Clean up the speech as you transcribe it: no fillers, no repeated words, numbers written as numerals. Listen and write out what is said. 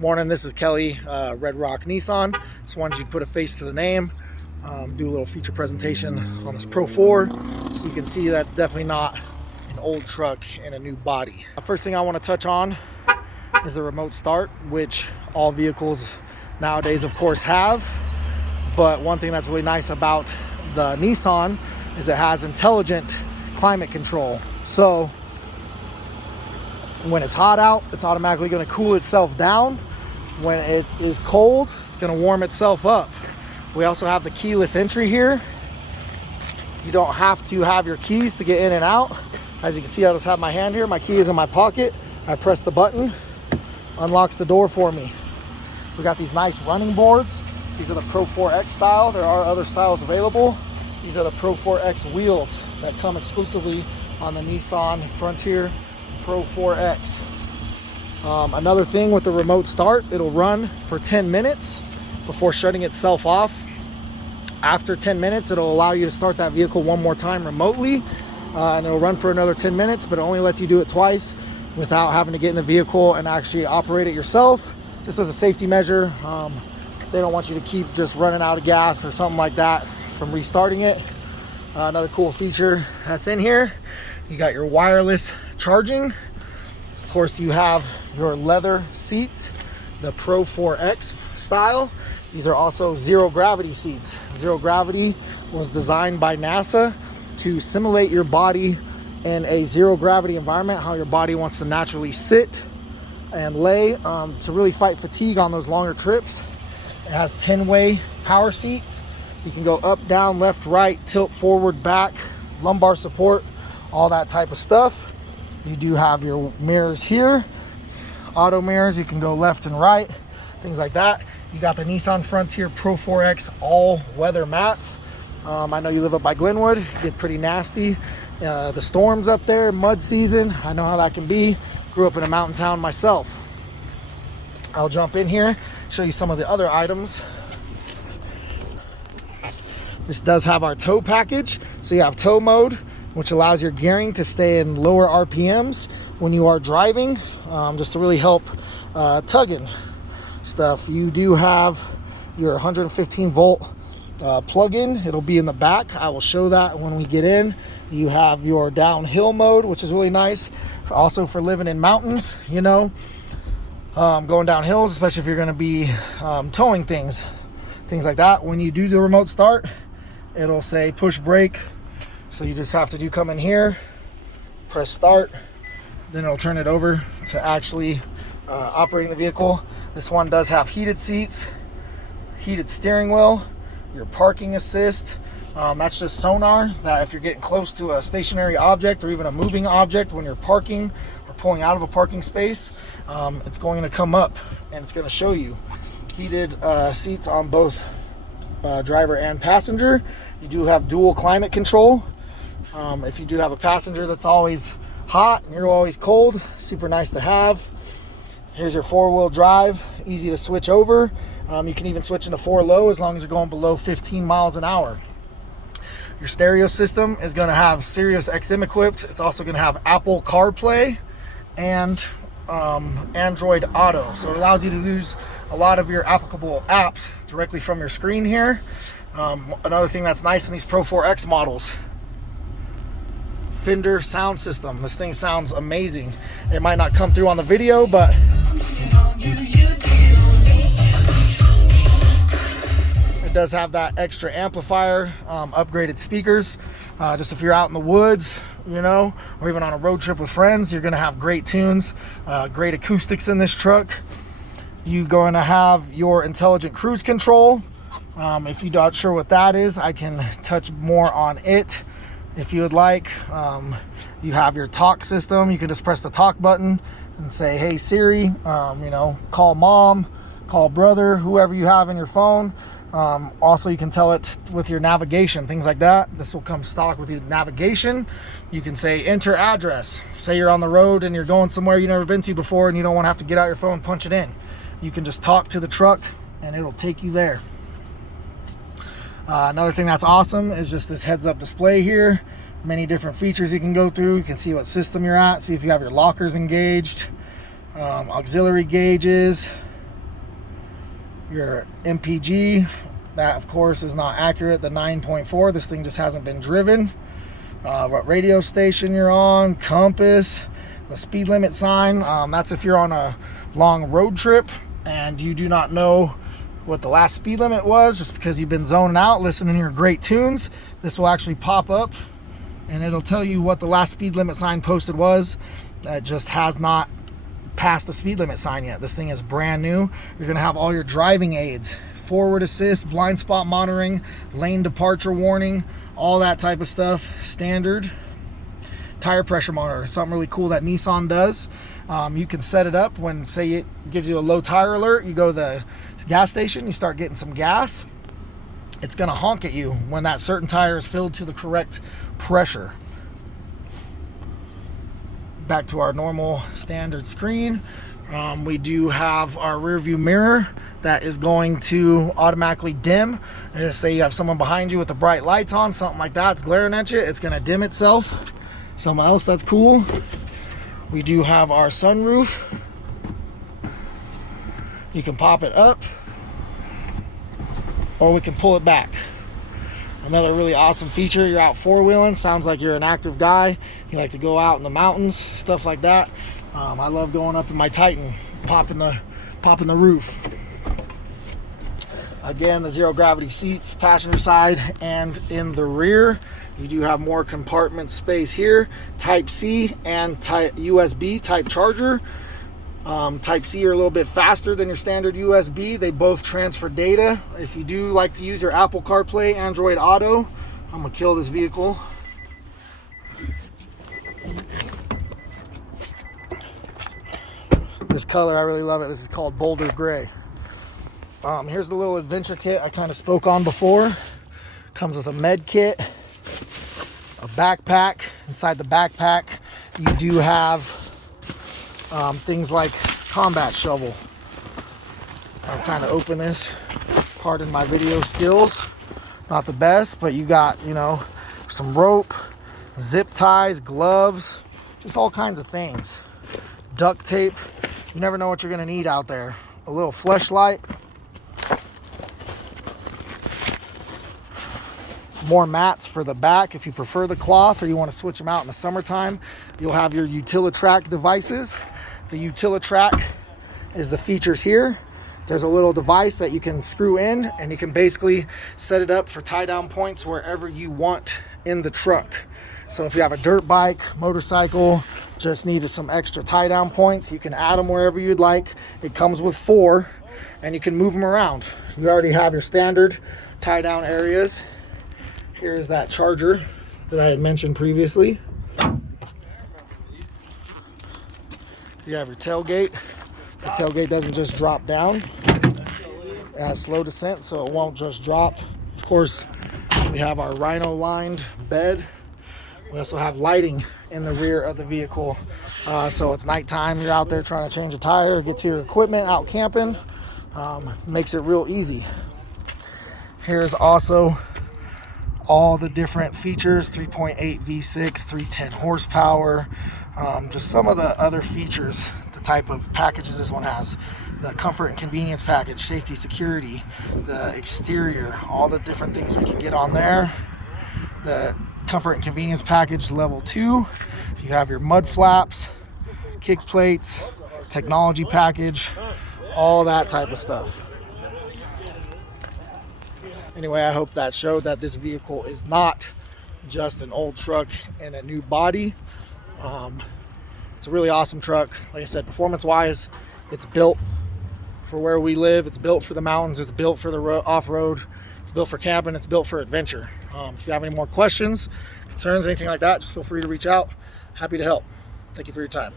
Morning, this is Kelly, Red Rock Nissan. Just wanted you to put a face to the name, do a little feature presentation on this Pro 4 so you can see that's definitely not an old truck and a new body. The first thing I want to touch on is the remote start, which all vehicles nowadays of course have, but one thing that's really nice about the Nissan is it has intelligent climate control. So when it's hot out, it's automatically going to cool itself down. When it is cold, it's going to warm itself up. We also have the keyless entry here. You don't have to have your keys to get in and out. As you can see, I just have my hand here. My key is in my pocket. I press the button, unlocks the door for me. We got these nice running boards. These are the Pro 4X style. There are other styles available. These are the Pro 4X wheels that come exclusively on the Nissan Frontier Pro 4X. Another thing with the remote start, it'll run for 10 minutes before shutting itself off. After 10 minutes, it'll allow you to start that vehicle one more time remotely, and it'll run for another 10 minutes, but it only lets you do it twice without having to get in the vehicle and actually operate it yourself, just as a safety measure. They don't want you to keep just running out of gas or something like that from restarting it. Another cool feature that's in here, you got your wireless charging. Of course, you have your leather seats, the Pro 4X style. These are also zero gravity seats. Zero gravity was designed by NASA to simulate your body in a zero gravity environment, how your body wants to naturally sit and lay, to really fight fatigue on those longer trips. It has 10-way power seats. You can go up, down, left, right, tilt forward, back, lumbar support, all that type of stuff. You do have your mirrors here, auto mirrors. You can go left and right, things like that. You got the Nissan Frontier Pro 4X all-weather mats. I know you live up by Glenwood, get pretty nasty. The storms up there, mud season, I know how that can be. Grew up in a mountain town myself. I'll jump in here, show you some of the other items. This does have our tow package. So you have tow mode, which allows your gearing to stay in lower RPMs when you are driving, just to really help tugging stuff. You do have your 115 volt plug-in. It'll be in the back. I will show that when we get in. You have your downhill mode, which is really nice. Also for living in mountains, you know, going down hills, especially if you're going to be towing things like that. When you do the remote start, it'll say push brake. So you just have to come in here, press start, then it'll turn it over to actually operating the vehicle. This one does have heated seats, heated steering wheel, your parking assist. That's just sonar that if you're getting close to a stationary object or even a moving object when you're parking or pulling out of a parking space, it's going to come up and it's going to show you. Heated seats on both driver and passenger. You do have dual climate control. If you do have a passenger that's always hot and you're always cold, super nice to have. Here's your four-wheel drive, easy to switch over. You can even switch into 4-low as long as you're going below 15 miles an hour. Your stereo system is going to have Sirius XM equipped. It's also going to have Apple CarPlay and Android Auto. So it allows you to use a lot of your applicable apps directly from your screen here. Another thing that's nice in these Pro 4X models, Fender sound system. This thing sounds amazing. It might not come through on the video, but it does have that extra amplifier, upgraded speakers. Just if you're out in the woods, you know, or even on a road trip with friends, you're gonna have great tunes, great acoustics in this truck. You're going to have your intelligent cruise control. If you're not sure what that is, I can touch more on it if you would like. You have your talk system. You can just press the talk button and say, hey Siri, you know, call mom, call brother, whoever you have in your phone. Also, you can tell it with your navigation, things like that. This will come stock with your navigation. You can say enter address. Say you're on the road and you're going somewhere you've never been to before and you don't want to have to get out your phone and punch it in. You can just talk to the truck and it'll take you there. Another thing that's awesome is just this heads-up display here. Many different features you can go through. You can see what system you're at, see if you have your lockers engaged, auxiliary gauges, Your MPG, that of course is not accurate, the 9.4. This thing just hasn't been driven. What radio station you're on, compass, the speed limit sign. That's if you're on a long road trip and you do not know what the last speed limit was, just because you've been zoning out listening to your great tunes. This will actually pop up and it'll tell you what the last speed limit sign posted was. That just has not passed the speed limit sign yet. This thing is brand new. You're gonna have all your driving aids, forward assist, blind spot monitoring, lane departure warning, all that type of stuff, standard. Tire pressure monitor, something really cool that Nissan does. You can set it up when, say, it gives you a low tire alert. You go to the gas station, you start getting some gas. It's gonna honk at you when that certain tire is filled to the correct pressure. Back to our normal standard screen. We do have our rear view mirror that is going to automatically dim. Just say you have someone behind you with the bright lights on, something like that, it's glaring at you, it's gonna dim itself. Something else that's cool. We do have our sunroof. You can pop it up or we can pull it back. Another really awesome feature, you're out four-wheeling, sounds like you're an active guy, you like to go out in the mountains, stuff like that. I love going up in my Titan, popping the roof. Again, the zero gravity seats, passenger side and in the rear. You do have more compartment space here, Type C and USB type charger. Type C are a little bit faster than your standard USB. They both transfer data. If you do like to use your Apple CarPlay, Android Auto, I'm gonna kill this vehicle. This color, I really love it. This is called Boulder Gray. Here's the little adventure kit I kind of spoke on before. Comes with a med kit, a backpack. Inside the backpack, you do have things like combat shovel. I'll kind of open this. Pardon my video skills. Not the best, but you got, you know, some rope, zip ties, gloves, just all kinds of things. Duct tape. You never know what you're going to need out there. A little fleshlight. More mats for the back if you prefer the cloth or you want to switch them out in the summertime. You'll have your Utilitrack devices. The Utilitrack is the features here. There's a little device that you can screw in and you can basically set it up for tie down points wherever you want in the truck. So if you have a dirt bike, motorcycle, just needed some extra tie down points, you can add them wherever you'd like. It comes with 4 and you can move them around. You already have your standard tie down areas. Here's that charger that I had mentioned previously. You have your tailgate. The tailgate doesn't just drop down. It has slow descent, so it won't just drop. Of course, we have our Rhino lined bed. We also have lighting in the rear of the vehicle. So it's nighttime, you're out there trying to change a tire, get to your equipment, out camping. Makes it real easy. Here's also all the different features, 3.8 V6, 310 horsepower, just some of the other features, the type of packages this one has, the comfort and convenience package, safety, security, the exterior, all the different things we can get on there. The comfort and convenience package level 2, you have your mud flaps, kick plates, technology package, all that type of stuff. Anyway, I hope that showed that this vehicle is not just an old truck and a new body. It's a really awesome truck. Like I said, performance-wise, it's built for where we live. It's built for the mountains. It's built for the off-road. It's built for camping. It's built for adventure. If you have any more questions, concerns, anything like that, just feel free to reach out. Happy to help. Thank you for your time.